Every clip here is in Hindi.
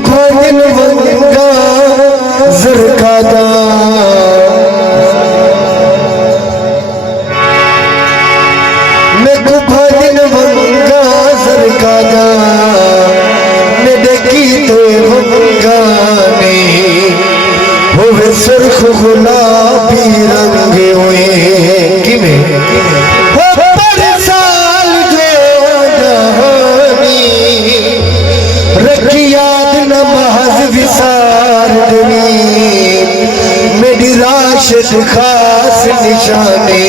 भजन वंगा जरकादा मेरे भजन वंगा जरकादा मेरे गीते वंगाने होवे सरख गुलाबी रंगे हुए किमें याद न महज विसार मेरी राशिद खास निशाने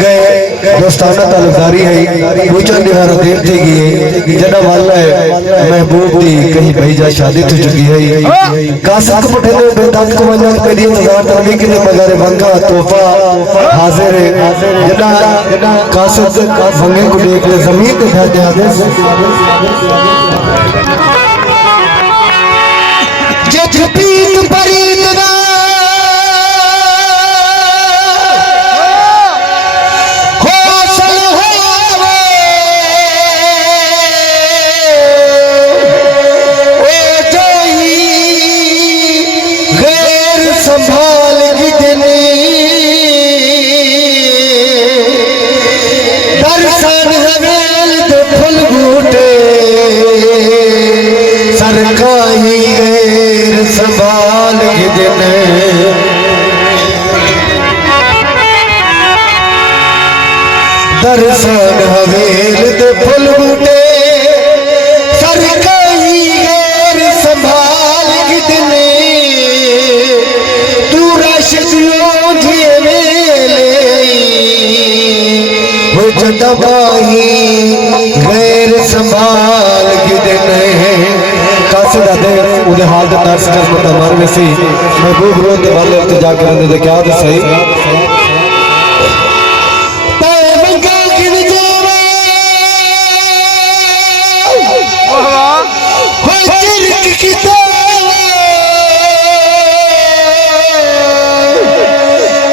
गए दोस्ताना तालुकदारी है पूछा निहार देखते गए जना वाला है महबूब दी कहीं भैया शादी तो चुकी है कासिक मुठे ने बेदात को वजन करी इंतजार करने के लिए मगर वंगा तोहफा हाजिर है जना कासिक वंगे को देख ले जमीन पे बैठे आदेश जपीत परीतना हौसल होवे ओ जोई गैर संभाल गिदने दर्शन हवेल दे फूल बूटे सरकाई संभाल गिदने दर्शन हवेल दे फूल बूटे सरकाई गैर संभाल गिदने तू राशियों झेले वो जदबाही गैर संभाल गिदने कासिदा दे उदे हाल दा दर्श कर मत मर में सी महबूब रोत वाले ते जा कर दे क्या तो सही वंगा गिन जावे हो चिरक किताब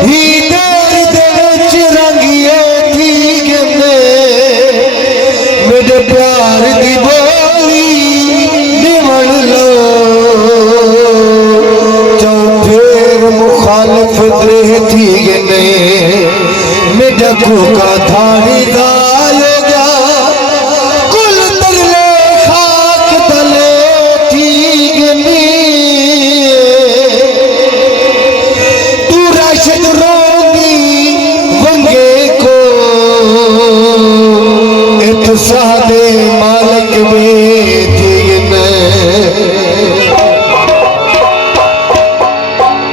ही दर दे विच रंगिए थी गंदे मेरे प्यार दी बोली मुखालिफ थी गने मेरा का थानी दाल जा कुल तरले खाक तले थी गने तू राशिद रोगी वंगे को इत्सादे मालिक में थी गने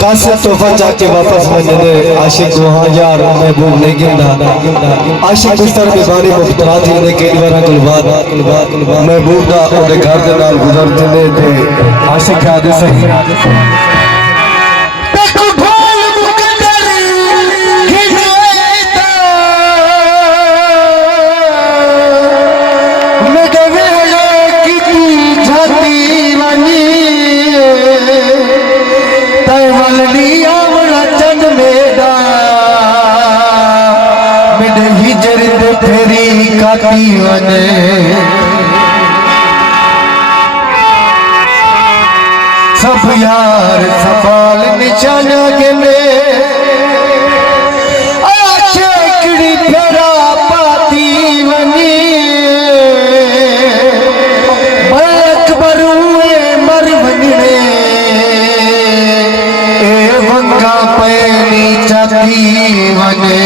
कासिद तोहफा जाके वापस मंजने आशिक वहाँ यार महबूब नहीं गिंदा आशिक बिस्तर में बारी मुफ्तरा थी ने कई बार कुलबात महबूब दा ओदे घर दे नाल गुजरते ने ते आशिक याद सही सब यार सफाल निशाना के में आशिकड़ी फेरा पाती वनी अकबर हुए मर वनने ए वंगा पैनी चाती वने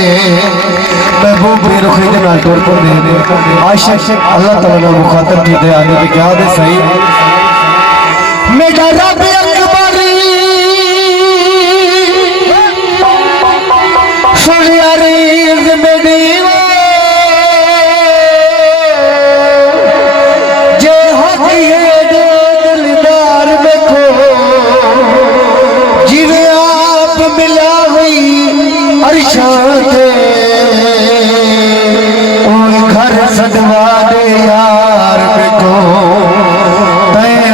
महबूब बेरुखी के नाल टोर को दे आशिक अल्लाह ताला मुखातब की दे आने की क्या दे सही मेरा रब अकबर सुनिया रीज़ में दीवा जे हकी है दे दिलदार में को जिवे आप मिला हुई अरशाद घर सदवा दे यार में को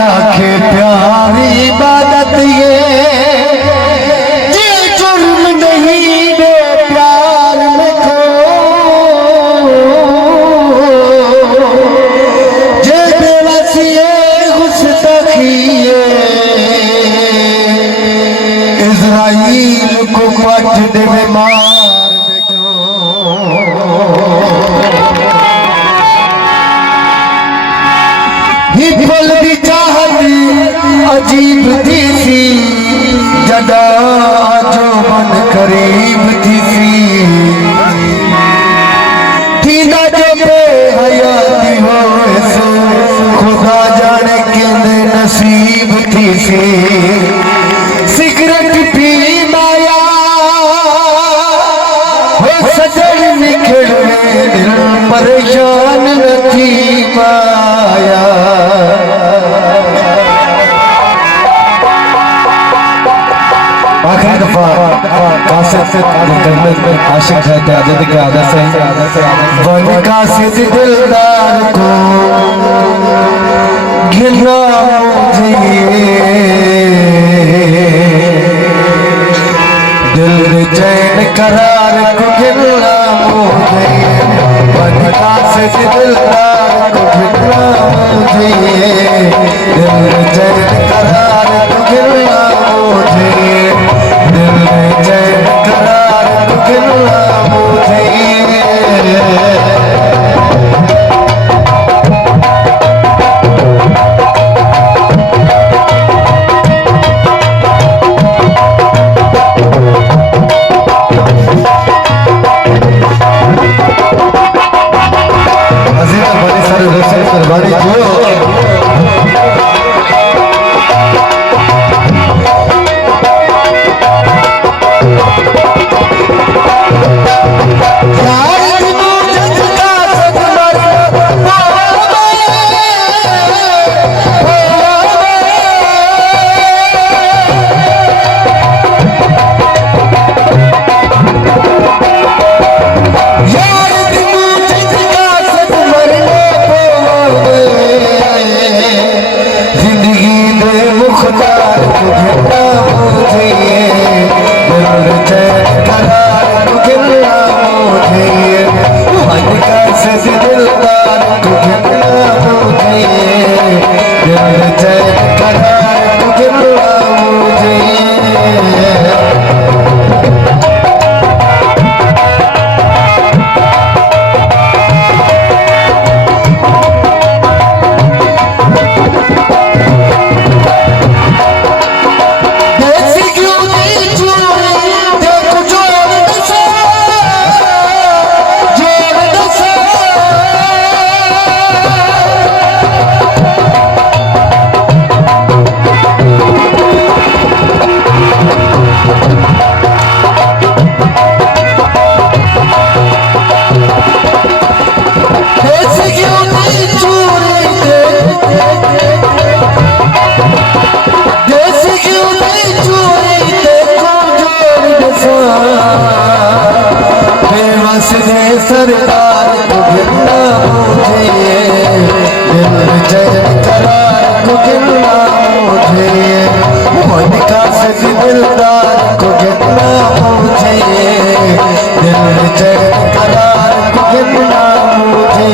आखे प्यारी इबादत ये जुर्म नहीं बे प्यार में खो जे बेवसी गुस्ताख हिफल दी चाहती अजीब थी सी जदा जो मन करीब थी सी थींदा जो बेहयाती हो सो खुदा जाने केंदे नसीब थी सी सिगरेट पी माया हो सजन निखड़ में दिल परेशान न थी माया आखिरी दफा कासिद आशिक है त्याजद के आदत से बन कासिद दिलदार को गिरना दिल चैन करार को गिरना मुझे बन कासिद दिलदार को गिरना मुझे दिल चैन करार को गिरना मुझे दिल चैन करार को गिरना मुझे सरदार को गिरना मुझे दिल चैन करार को गिरना मुझे मन का सज दिलदार को गिरना मुझे दिल चैन करार को गिरना मुझे